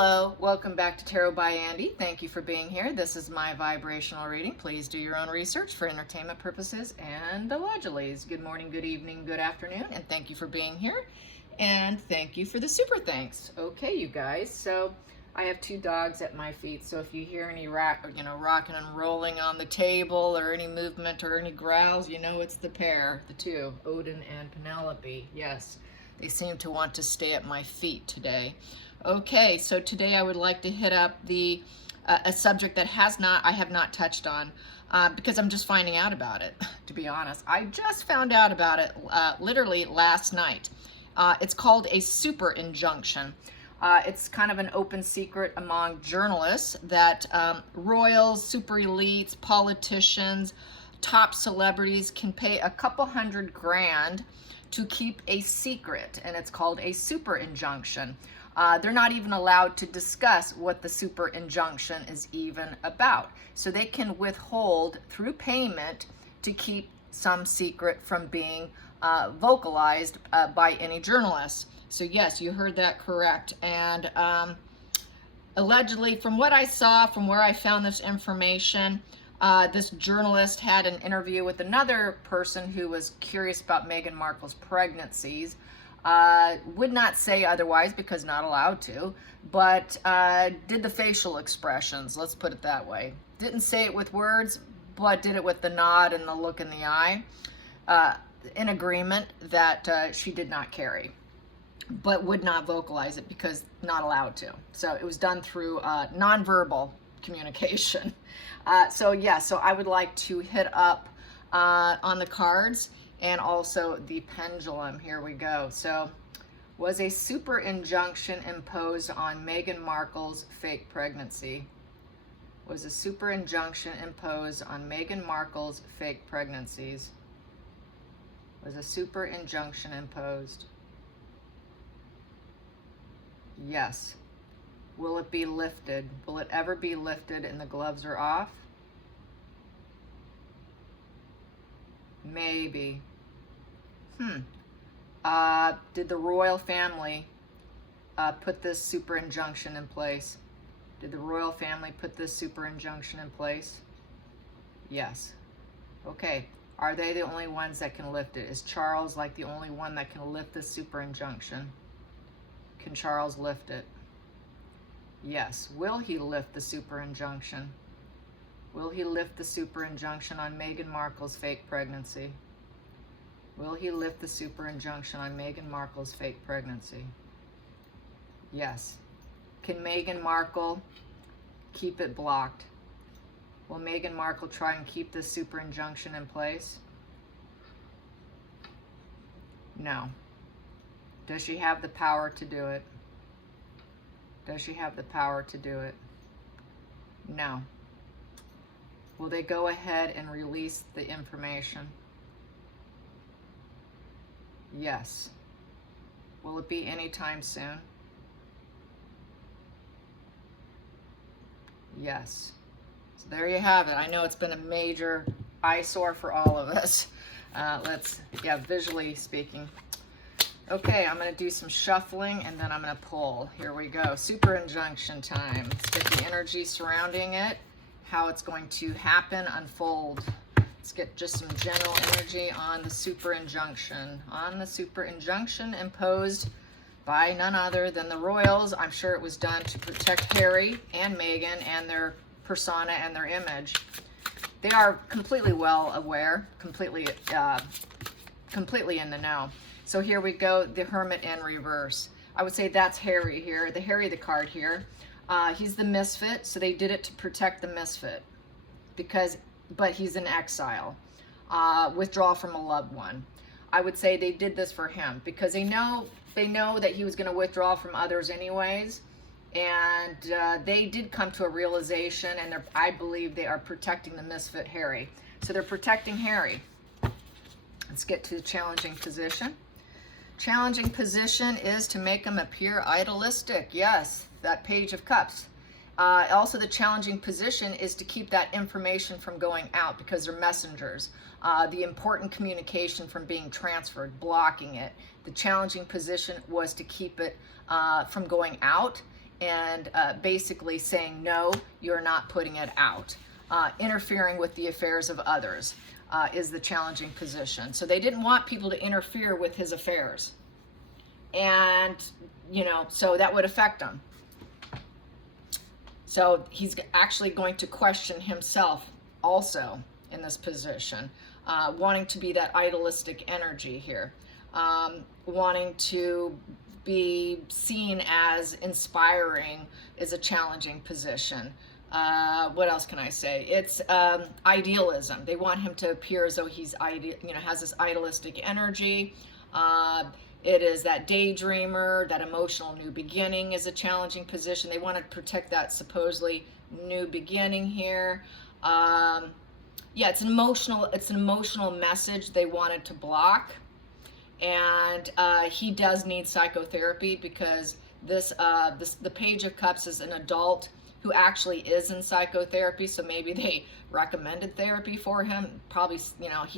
Hello, welcome back to Tarot by Andy. Thank you for being here. This is my vibrational reading. Please do your own research for entertainment purposes and allegedly. Good morning, good evening, good afternoon, and thank you for being here. And thank you for the super thanks. Okay, you guys, so I have two dogs at my feet, so if you hear any rocking and rolling on the table or any movement or any growls, you know it's the pair, the two, Odin and Penelope. Yes, they seem to want to stay at my feet today. Okay, so today I would like to hit up the a subject that I have not touched on because I'm just finding out about it, to be honest. I just found out about it literally last night. It's called a super injunction. It's kind of an open secret among journalists that royals, super elites, politicians, top celebrities can pay a couple $100 grand to keep a secret, and it's called a super injunction. They're not even allowed to discuss what the super injunction is even about. So they can withhold through payment to keep some secret from being vocalized by any journalist. So yes, you heard that correct. And allegedly, from what I saw, from where I found this information, this journalist had an interview with another person who was curious about Meghan Markle's pregnancies. Would not say otherwise because not allowed to, but did the facial expressions, let's put it that way. Didn't say it with words, but did it with the nod and the look in the eye, in agreement that she did not carry, but would not vocalize it because not allowed to. So it was done through nonverbal communication. So I would like to hit up on the cards and also the pendulum. Here we go. So, was a super injunction imposed on Meghan Markle's fake pregnancy? Was a super injunction imposed on Meghan Markle's fake pregnancies? Was a super injunction imposed? Yes. Will it be lifted? Will it ever be lifted and the gloves are off? Maybe. Did the royal family put this super injunction in place? Did the royal family put this super injunction in place? Yes. Okay. Are they the only ones that can lift it? Is Charles like the only one that can lift this super injunction? Can Charles lift it? Yes. Will he lift the super injunction? Will he lift the super injunction on Meghan Markle's fake pregnancy? Will he lift the super injunction on Meghan Markle's fake pregnancy? Yes. Can Meghan Markle keep it blocked? Will Meghan Markle try and keep this super injunction in place? No. Does she have the power to do it? Does she have the power to do it? No. Will they go ahead and release the information? Yes. Will it be anytime soon? Yes. So there you have it. I know it's been a major eyesore for all of us. Visually speaking. Okay, I'm going to do some shuffling and then I'm going to pull. Here we go. Super injunction time. Let's get the energy surrounding it, how it's going to happen, unfold. Let's get just some general energy on the super injunction. On the super injunction imposed by none other than the royals. I'm sure it was done to protect Harry and Meghan and their persona and their image. They are completely well aware, completely in the know. So here we go, the Hermit in reverse. I would say that's Harry here, the Harry the card here. He's the misfit, so they did it to protect the misfit but he's in exile, withdraw from a loved one. I would say they did this for him because they know that he was going to withdraw from others anyways, and they did come to a realization, and I believe they are protecting the misfit Harry. So they're protecting Harry. Let's get to the challenging position. Challenging position is to make him appear idealistic. Yes, that Page of Cups. Also, the challenging position is to keep that information from going out because they're messengers. The important communication from being transferred, blocking it. The challenging position was to keep it from going out and basically saying, no, you're not putting it out. Interfering with the affairs of others is the challenging position. So they didn't want people to interfere with his affairs. And, so that would affect him. So he's actually going to question himself also in this position, wanting to be that idealistic energy here, wanting to be seen as inspiring is a challenging position. What else can I say? It's idealism. They want him to appear as though he's has this idealistic energy. It is that daydreamer, that emotional new beginning is a challenging position. They want to protect that supposedly new beginning here. It's an emotional message they wanted to block. And he does need psychotherapy, because the Page of Cups is an adult who actually is in psychotherapy. So maybe they recommended therapy for him. Probably,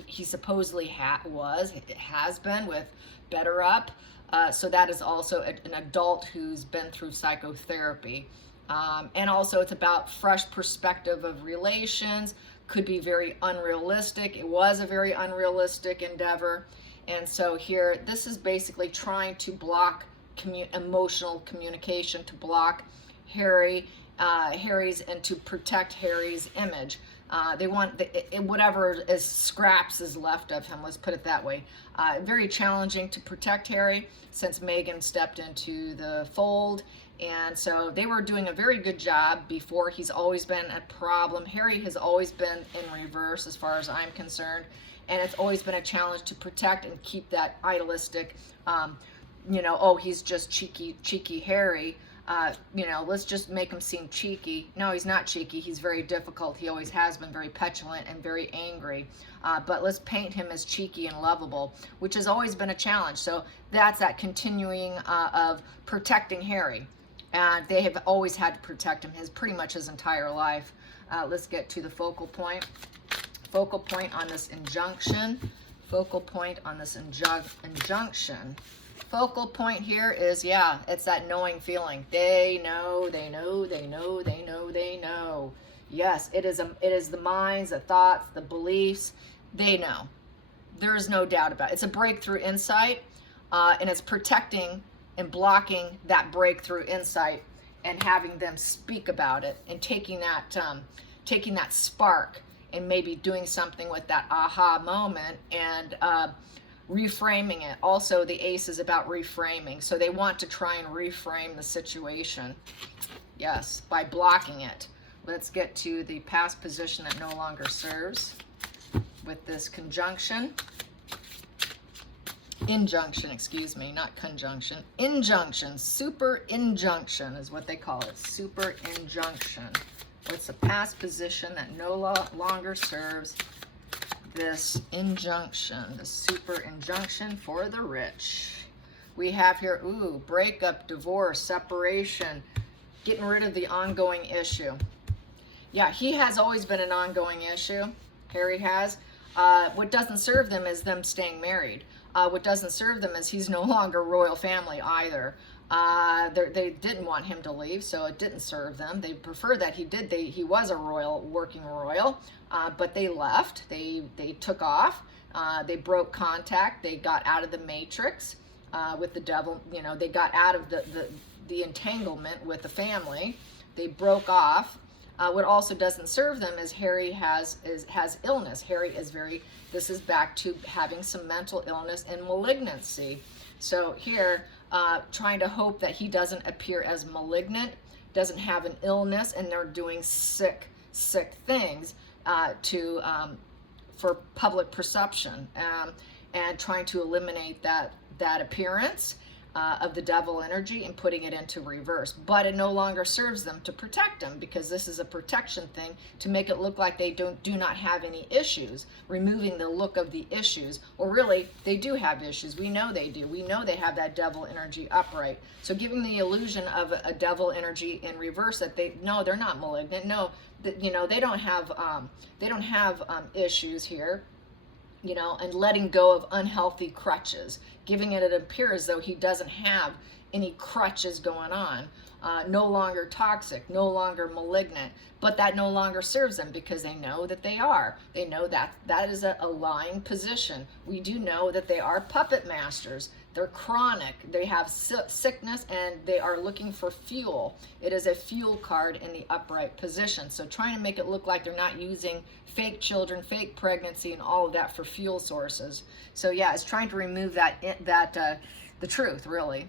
he supposedly has been with Better Up. So that is also an adult who's been through psychotherapy. And also it's about fresh perspective of relations. Could be very unrealistic. It was a very unrealistic endeavor. And so here, this is basically trying to block emotional communication, to block Harry's, and to protect Harry's image. They want whatever is scraps is left of him, let's put it that way. Very challenging to protect Harry since Meghan stepped into the fold. And so they were doing a very good job before. He's always been a problem. Harry has always been in reverse as far as I'm concerned. And it's always been a challenge to protect and keep that idealistic, he's just cheeky Harry. Let's just make him seem cheeky. No, he's not cheeky. He's very difficult. He always has been very petulant and very angry. But let's paint him as cheeky and lovable, which has always been a challenge. So that's that continuing of protecting Harry. And they have always had to protect him pretty much his entire life. Let's get to the focal point. Focal point on this injunction. Focal point on this injunction. Focal point here is, it's that knowing feeling. They know. Yes, it is the minds, the thoughts, the beliefs. They know. There is no doubt about it. It's a breakthrough insight, and it's protecting and blocking that breakthrough insight and having them speak about it and taking that spark and maybe doing something with that aha moment and reframing it. Also, the ace is about reframing. So they want to try and reframe the situation. Yes, by blocking it. Let's get to the past position that no longer serves with this conjunction. Injunction, excuse me, not conjunction. Injunction, super injunction is what they call it. Super injunction. What's the past position that no longer serves this injunction, the super injunction for the rich? We have here, breakup, divorce, separation, getting rid of the ongoing issue. Yeah, he has always been an ongoing issue. Harry has. What doesn't serve them is them staying married. What doesn't serve them is he's no longer royal family either. They didn't want him to leave, so it didn't serve them. They prefer that he did. He was a working royal, but they left. They took off. They broke contact. They got out of the matrix with the devil. They got out of the entanglement with the family. They broke off. What also doesn't serve them is Harry has illness. Harry is this is back to having some mental illness and malignancy. So here, trying to hope that he doesn't appear as malignant, doesn't have an illness, and they're doing sick things for public perception, and trying to eliminate that appearance of the devil energy and putting it into reverse. But it no longer serves them to protect them, because this is a protection thing to make it look like they do not have any issues, removing the look of the issues. Or really, they do have issues. We know they do. We know they have that devil energy upright. So giving the illusion of a devil energy in reverse, that they're not malignant. No, they don't have issues here. And letting go of unhealthy crutches, giving it an appear as though he doesn't have any crutches going on. no longer toxic, no longer malignant, but that no longer serves them because they know that they are. They know that that is a lying position. We do know that they are puppet masters. They're chronic, they have sickness, and they are looking for fuel. It is a fuel card in the upright position. So trying to make it look like they're not using fake children, fake pregnancy, and all of that for fuel sources. So yeah, it's trying to remove the truth, really.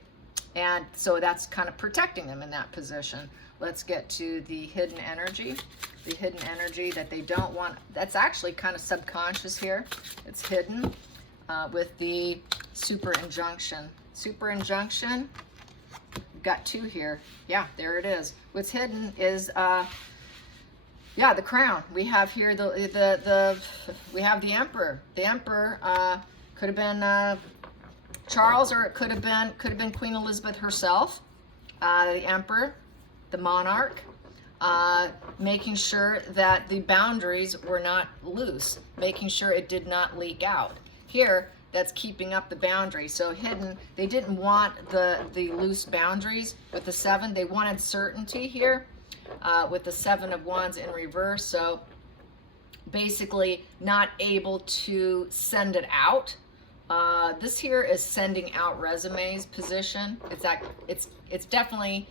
And so that's kind of protecting them in that position. Let's get to the hidden energy. The hidden energy that they don't want, that's actually kind of subconscious here. It's hidden with the super injunction. Super injunction, we've got two here. Yeah, there it is. What's hidden is, yeah, the crown. We have here we have the emperor. The emperor could have been Charles, or it could have been Queen Elizabeth herself. The emperor, the monarch, making sure that the boundaries were not loose, making sure it did not leak out. Here, that's keeping up the boundary. So hidden, they didn't want the loose boundaries with the 7. They wanted certainty here with the 7 of Wands in reverse. So basically not able to send it out. This here is sending out resumes position. It's definitely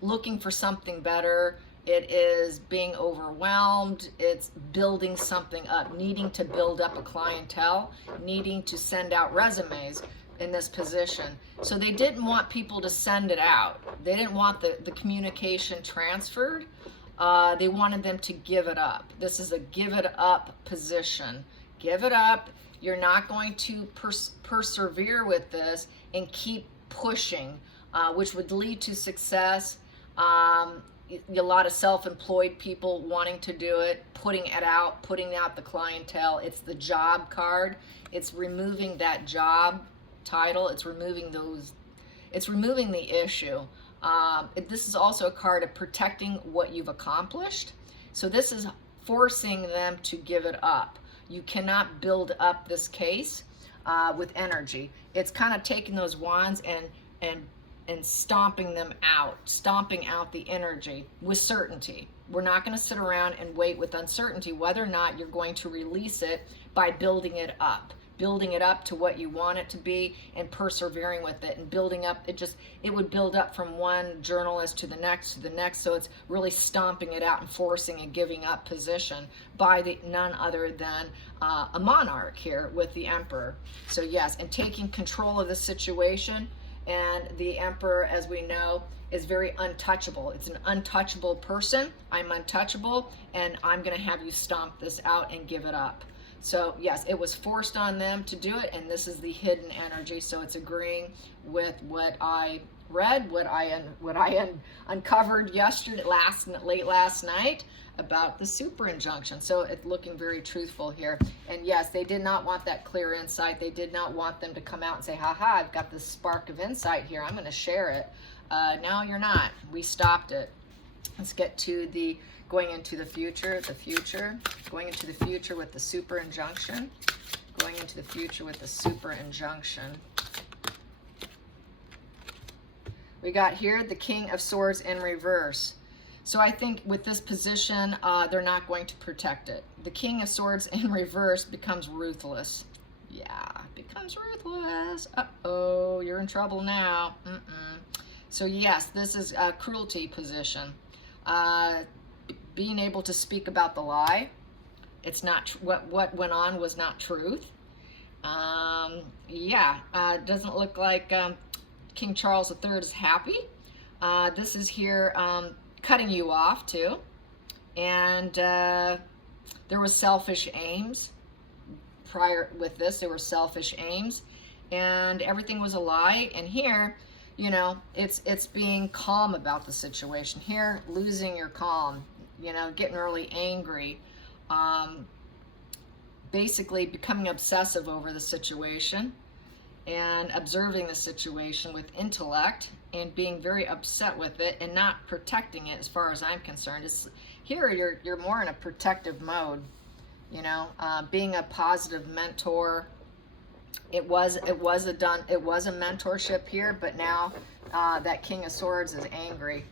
looking for something better. It is being overwhelmed. It's building something up, needing to build up a clientele, needing to send out resumes in this position. So they didn't want people to send it out. They didn't want the communication transferred. They wanted them to give it up. This is a give it up position. Give it up. You're not going to persevere with this and keep pushing, which would lead to success. A lot of self-employed people wanting to do it, putting out the clientele. It's the job card. It's removing that job title. It's removing the issue. This is also a card of protecting what you've accomplished. So this is forcing them to give it up. You cannot build up this case with energy. It's kind of taking those wands and stomping them out, stomping out the energy with certainty. We're not going to sit around and wait with uncertainty whether or not you're going to release it by building it up to what you want it to be and persevering with it and building up. It would build up from one journalist to the next. So it's really stomping it out and forcing a giving up position by none other than a monarch here with the emperor. So yes, and taking control of the situation. And the emperor, as we know, is very untouchable. It's an untouchable person. I'm untouchable, and I'm going to have you stomp this out and give it up. So yes, it was forced on them to do it, and this is the hidden energy. So it's agreeing with what I read, what I uncovered late last night about the super injunction. So it's looking very truthful here. And yes, they did not want that clear insight. They did not want them to come out and say, haha, I've got this spark of insight here, I'm going to share it. No, you're not. We stopped it. Let's get to the going into the future, going into the future with the super injunction, going into the future with the super injunction. We got here the King of Swords in reverse. So I think with this position, they're not going to protect it. The King of Swords in reverse becomes ruthless. Yeah, becomes ruthless. Uh-oh, you're in trouble now. So yes, this is a cruelty position. Being able to speak about the lie. It's not what went on was not truth. Yeah, doesn't look like King Charles III is happy. This is here cutting you off too, and there was selfish aims prior with this. There were selfish aims, and everything was a lie. And here, you know, it's being calm about the situation. Here, losing your calm, you know, getting really angry, basically becoming obsessive over the situation and observing the situation with intellect and being very upset with it and not protecting it as far as I'm concerned. Here you're more in a protective mode, you know, being a positive mentor, It was a mentorship here, but now that King of Swords is angry.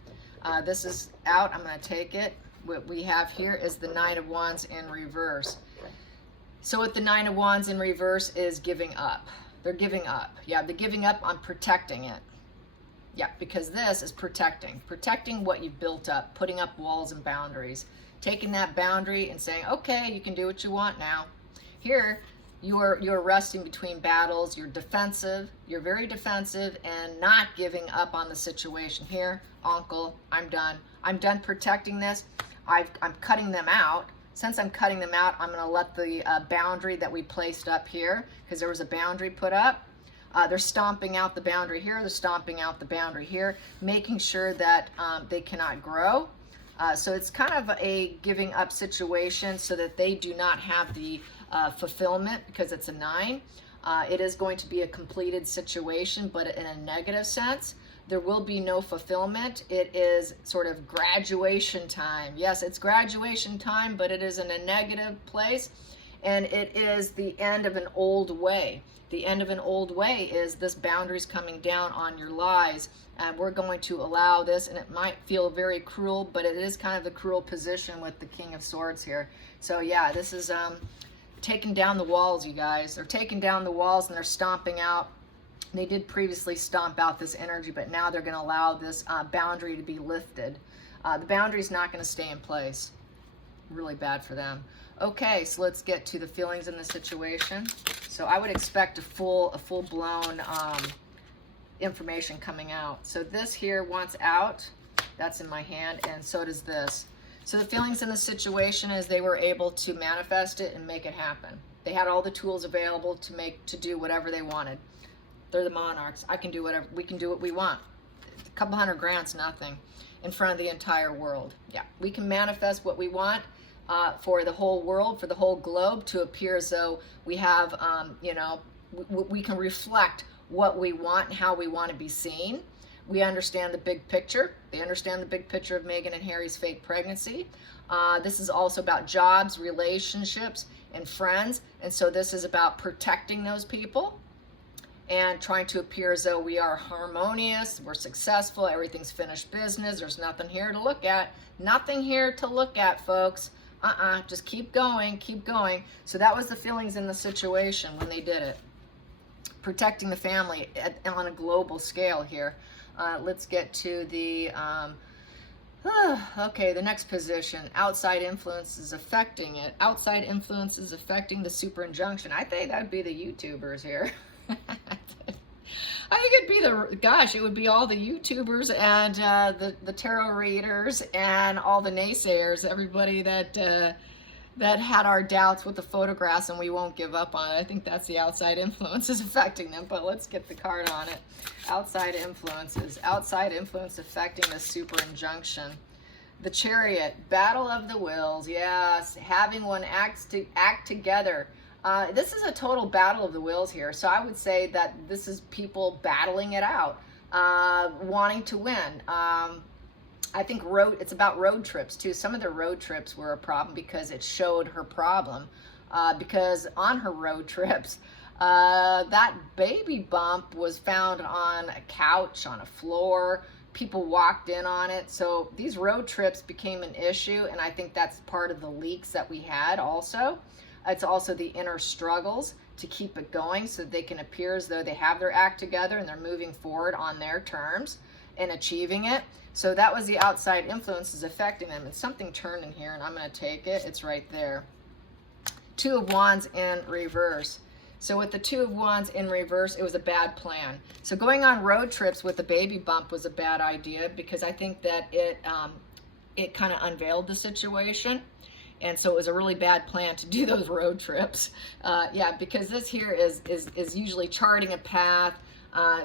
This is out. I'm going to take it. What we have here is the Nine of Wands in reverse. So what the Nine of Wands in reverse is giving up. They're giving up. Yeah, they're giving up on protecting it. Yeah, because this is protecting what you've built up, putting up walls and boundaries, taking that boundary and saying, okay, you can do what you want now. Here, you're resting between battles. You're defensive. You're very defensive and not giving up on the situation. Here, uncle, I'm done. I'm done protecting this. I'm cutting them out. Since I'm cutting them out, I'm going to let the boundary that we placed up here, because there was a boundary put up. They're stomping out the boundary here. They're stomping out the boundary here, making sure that they cannot grow. So it's kind of a giving up situation so that they do not have the fulfillment, because it's a 9. It is going to be a completed situation, but in a negative sense. There will be no fulfillment. It is sort of graduation time. Yes, it's graduation time, but it is in a negative place, and it is the end of an old way. The end of an old way is this boundaries coming down on your lies, and we're going to allow this, and it might feel very cruel, but it is kind of a cruel position with the King of Swords here. So yeah, this is taking down the walls, you guys. They're taking down the walls and they're stomping out. They did previously stomp out this energy, but now they're going to allow this boundary to be lifted. The boundary's not going to stay in place. Really bad for them. Okay, so let's get to the feelings in the situation. So I would expect a full-blown information coming out. So this here wants out. That's in my hand, and so does this. So the feelings in the situation is they were able to manifest it and make it happen. They had all the tools available to do whatever they wanted. They're the monarchs. I can do whatever. We can do what we want. A couple $100 grand's nothing in front of the entire world. Yeah, we can manifest what we want for the whole world, for the whole globe, to appear as though we have, we can reflect what we want and how we want to be seen. We understand the big picture. They understand the big picture of Meghan and Harry's fake pregnancy. This is also about jobs, relationships, and friends. And so this is about protecting those people and trying to appear as though we are harmonious, we're successful, everything's finished business, there's nothing here to look at. Nothing here to look at, folks. Just keep going, keep going. So that was the feelings in the situation when they did it. Protecting the family on a global scale here. Let's get to the, okay, the next position. Outside influences affecting it. Outside influences affecting the super injunction. I think that'd be the YouTubers here. I think it'd be it would be all the YouTubers and the tarot readers and all the naysayers, everybody that had our doubts with the photographs, and we won't give up on it. I think that's the outside influences affecting them, but let's get the card on it. Outside influences. Outside influence affecting the super injunction. The Chariot, battle of the wills. Yes, having one act together. This is a total battle of the wills here. So I would say that this is people battling it out, wanting to win. I think it's about road trips too. Some of the road trips were a problem because it showed her problem. Because on her road trips, that baby bump was found on a couch, on a floor. People walked in on it. So these road trips became an issue, and I think that's part of the leaks that we had also. It's also the inner struggles to keep it going so they can appear as though they have their act together and they're moving forward on their terms and achieving it. So that was the outside influences affecting them. And something turned in here, and I'm going to take it. It's right there. Two of Wands in reverse. So with the Two of Wands in reverse, it was a bad plan. So going on road trips with the baby bump was a bad idea, because I think that it kind of unveiled the situation. And so it was a really bad plan to do those road trips. Yeah, because this here is usually charting a path,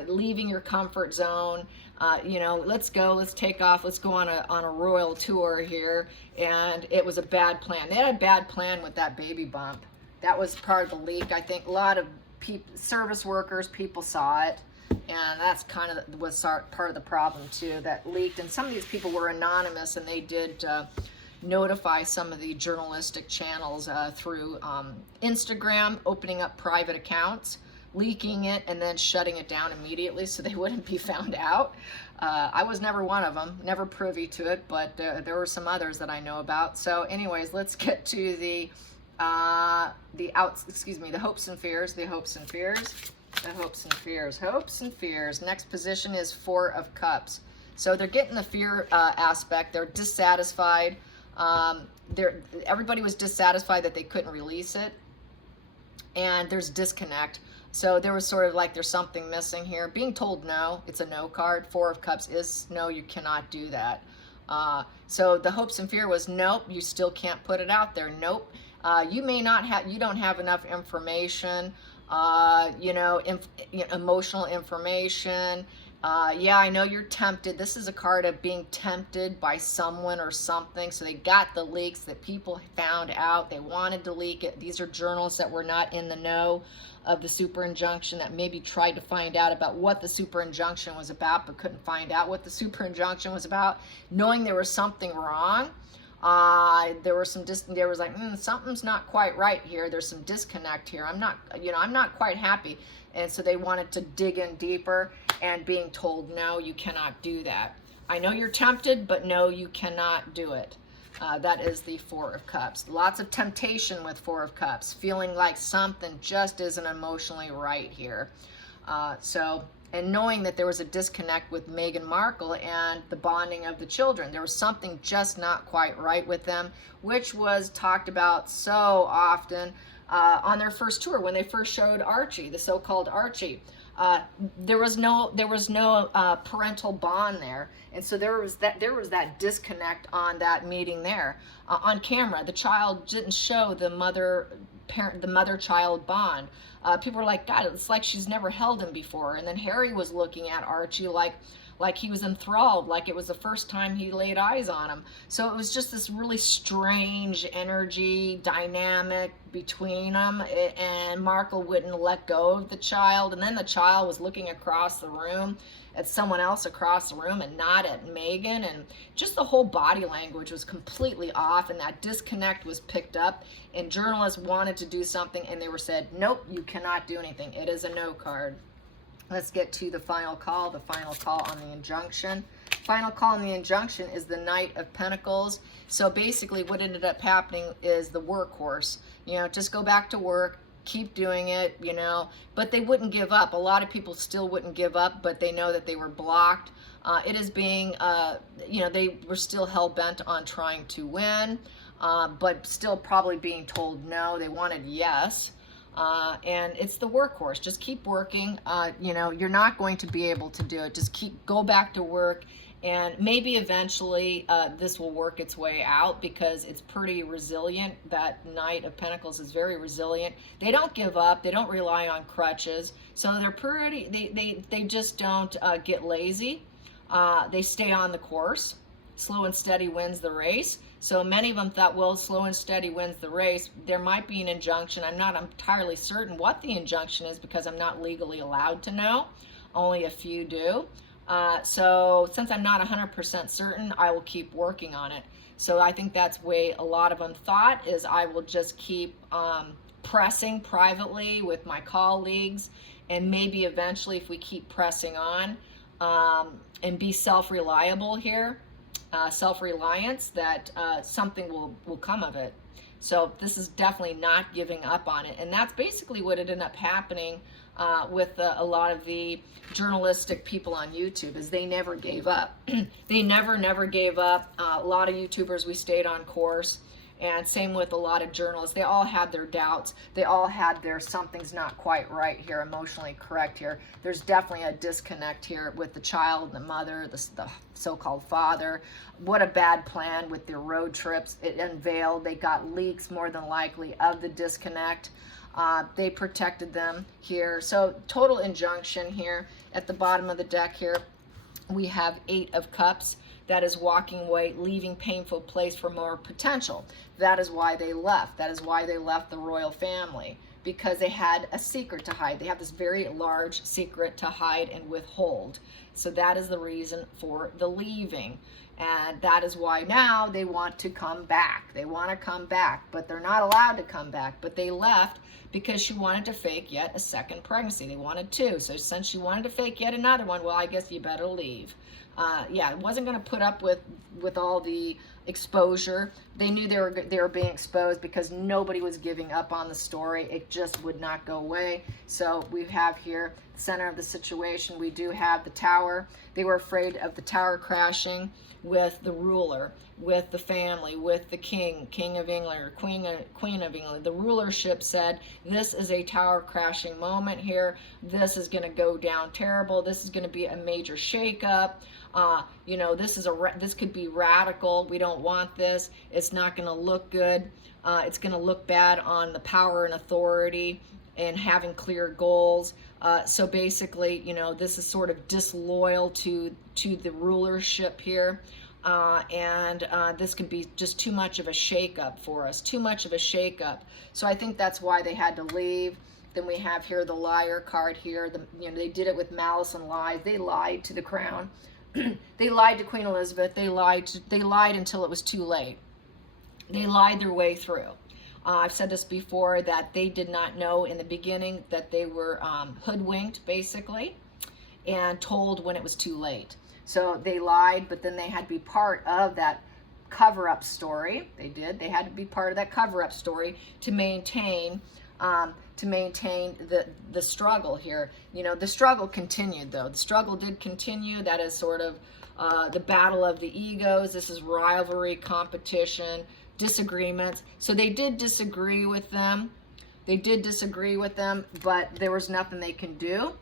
leaving your comfort zone. Let's go, let's take off, let's go on a royal tour here. And it was a bad plan. They had a bad plan with that baby bump. That was part of the leak. I think a lot of service workers, people saw it. And that's kind of was part of the problem too, that leaked. And some of these people were anonymous, and they did notify some of the journalistic channels through Instagram, opening up private accounts leaking it and then shutting it down immediately so they wouldn't be found out. I was never one of them, never privy to it, but there were some others that I know about. So anyways, let's get to the hopes and fears, hopes and fears. Next position is Four of Cups. So they're getting the fear aspect. They're dissatisfied. Everybody was dissatisfied that they couldn't release it. And there's disconnect. So there was sort of like there's something missing here. Being told no, it's a no card. Four of Cups is no, you cannot do that. So the hopes and fear was nope, you still can't put it out there. Nope. You may not have, you don't have enough information, emotional information. Yeah, I know you're tempted. This is a card of being tempted by someone or something. So they got the leaks that people found out. They wanted to leak it. These are journalists that were not in the know of the super injunction, that maybe tried to find out about what the super injunction was about, but couldn't find out what the super injunction was about, knowing there was something wrong. There was like, something's not quite right here. There's some disconnect here. I'm not quite happy. And so they wanted to dig in deeper, and being told, no, you cannot do that. I know you're tempted, but no, you cannot do it. That is the Four of Cups. Lots of temptation with Four of Cups, feeling like something just isn't emotionally right here. And knowing that there was a disconnect with Meghan Markle and the bonding of the children. There was something just not quite right with them, which was talked about so often on their first tour when they first showed Archie, the so-called Archie. There was no parental bond there, and so there was that disconnect on that meeting there on camera. The child didn't show the mother-child bond. People were like, God, it's like she's never held him before. And then Harry was looking at Archie like he was enthralled, like it was the first time he laid eyes on him. So it was just this really strange energy dynamic between them, and Markle wouldn't let go of the child, and then the child was looking across the room at someone else across the room and not at Meghan, and just the whole body language was completely off, and that disconnect was picked up, and journalists wanted to do something, and they were said, nope, you cannot do anything. It is a no card. Let's get to the final call on the injunction. Final call on the injunction is the Knight of Pentacles. So basically what ended up happening is the workhorse. Just go back to work, keep doing it, but they wouldn't give up. A lot of people still wouldn't give up, but they know that they were blocked. It is being, they were still hell-bent on trying to win, but still probably being told no. They wanted yes. And it's the workhorse. Just keep working. You're not going to be able to do it. Just go back to work, and maybe eventually this will work its way out, because it's pretty resilient. That Knight of Pentacles is very resilient. They don't give up. They don't rely on crutches. So they're pretty, they just don't get lazy. They stay on the course. Slow and steady wins the race. So many of them thought, well, slow and steady wins the race. There might be an injunction. I'm not entirely certain what the injunction is, because I'm not legally allowed to know. Only a few do. So since I'm not 100% certain, I will keep working on it. So I think that's the way a lot of them thought, is I will just keep pressing privately with my colleagues, and maybe eventually, if we keep pressing on and be self-reliable here, self-reliance, that something will come of it. So this is definitely not giving up on it, and that's basically what ended up happening with a lot of the journalistic people on YouTube, is they never gave up. They never gave up. A lot of YouTubers, we stayed on course. And same with a lot of journalists. They all had their doubts. They all had their something's not quite right here, emotionally correct here. There's definitely a disconnect here with the child, the mother, the so-called father. What a bad plan with their road trips. It unveiled. They got leaks, more than likely, of the disconnect. They protected them here. So total injunction here. At the bottom of the deck here, we have 8 of Cups. That is walking away, leaving painful place for more potential. That is why they left. That is why they left the royal family, because they had a secret to hide. They have this very large secret to hide and withhold. So that is the reason for the leaving. And that is why now they want to come back. They want to come back, but they're not allowed to come back. But they left because she wanted to fake yet a second pregnancy. They wanted two. So since she wanted to fake yet another one, well, I guess you better leave. Yeah, it wasn't going to put up with all the exposure. They knew they were being exposed because nobody was giving up on the story. It just would not go away. So we have here the center of the situation. We do have the tower. They were afraid of the tower crashing with the ruler, with the family, with the king of England, or queen of England. The rulership said, this is a tower crashing moment here. This is going to go down terrible. This is going to be a major shakeup. You know, this could be radical. We don't want this. It's not going to look good. It's going to look bad on the power and authority and having clear goals. So basically, you know, this is sort of disloyal to the rulership here. This could be just too much of a shakeup for us, too much of a shakeup. So I think that's why they had to leave. Then we have here the liar card here. You know, they did it with malice and lies. They lied to the crown. They lied to Queen Elizabeth. They lied until it was too late. They lied their way through. I've said this before, that they did not know in the beginning that they were hoodwinked, basically, and told when it was too late. So they lied, but then they had to be part of that cover-up story. They did. They had to be part of that cover-up story to maintain the struggle here. You know, the struggle continued, though. The struggle did continue. That is sort of the battle of the egos. This is rivalry, competition, disagreements. So they did disagree with them. They did disagree with them, but there was nothing they can do.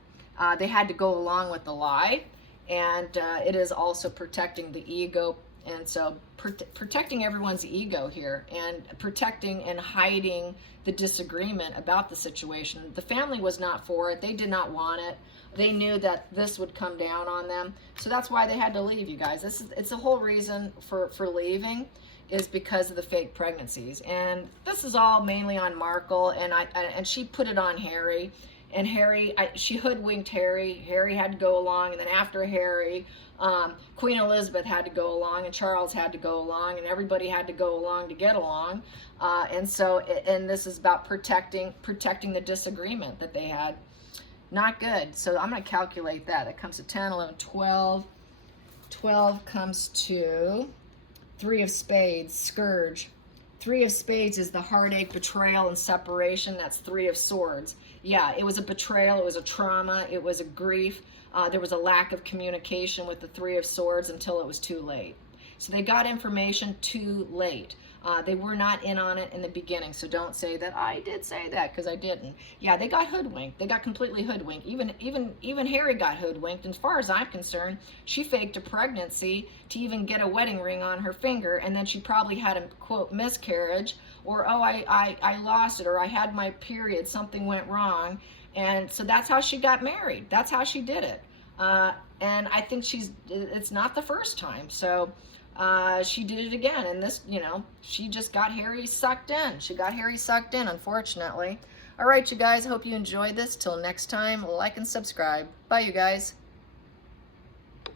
They had to go along with the lie, and it is also protecting the ego. And so protecting everyone's ego here, and protecting and hiding the disagreement about the situation. The family was not for it. They did not want it. They knew that this would come down on them. So that's why they had to leave, you guys. It's the whole reason for leaving, is because of the fake pregnancies. And this is all mainly on Markle, and she put it on Harry. And Harry, she hoodwinked Harry. Harry had to go along, and then after Harry, Queen Elizabeth had to go along, and Charles had to go along, and everybody had to go along to get along. And this is about protecting the disagreement that they had. Not good. So I'm going to calculate that. That comes to 10, 11, 12. 12 comes to 3 of spades, scourge. 3 of spades is the heartache, betrayal, and separation. That's 3 of swords. Yeah, it was a betrayal. It was a trauma. It was a grief. There was a lack of communication with the 3 of swords until it was too late. So they got information too late. They were not in on it in the beginning, so don't say that I did say that, because I didn't. Yeah, they got hoodwinked. They got completely hoodwinked. Even Harry got hoodwinked. And as far as I'm concerned, she faked a pregnancy to even get a wedding ring on her finger, and then she probably had a, quote, miscarriage, or, oh, I lost it, or I had my period, something went wrong. And so that's how she got married. That's how she did it. And I think it's not the first time. So she did it again, and this, you know, she just got Harry sucked in. She got Harry sucked in, unfortunately. All right, you guys, hope you enjoyed this. Till next time, like and subscribe. Bye, you guys.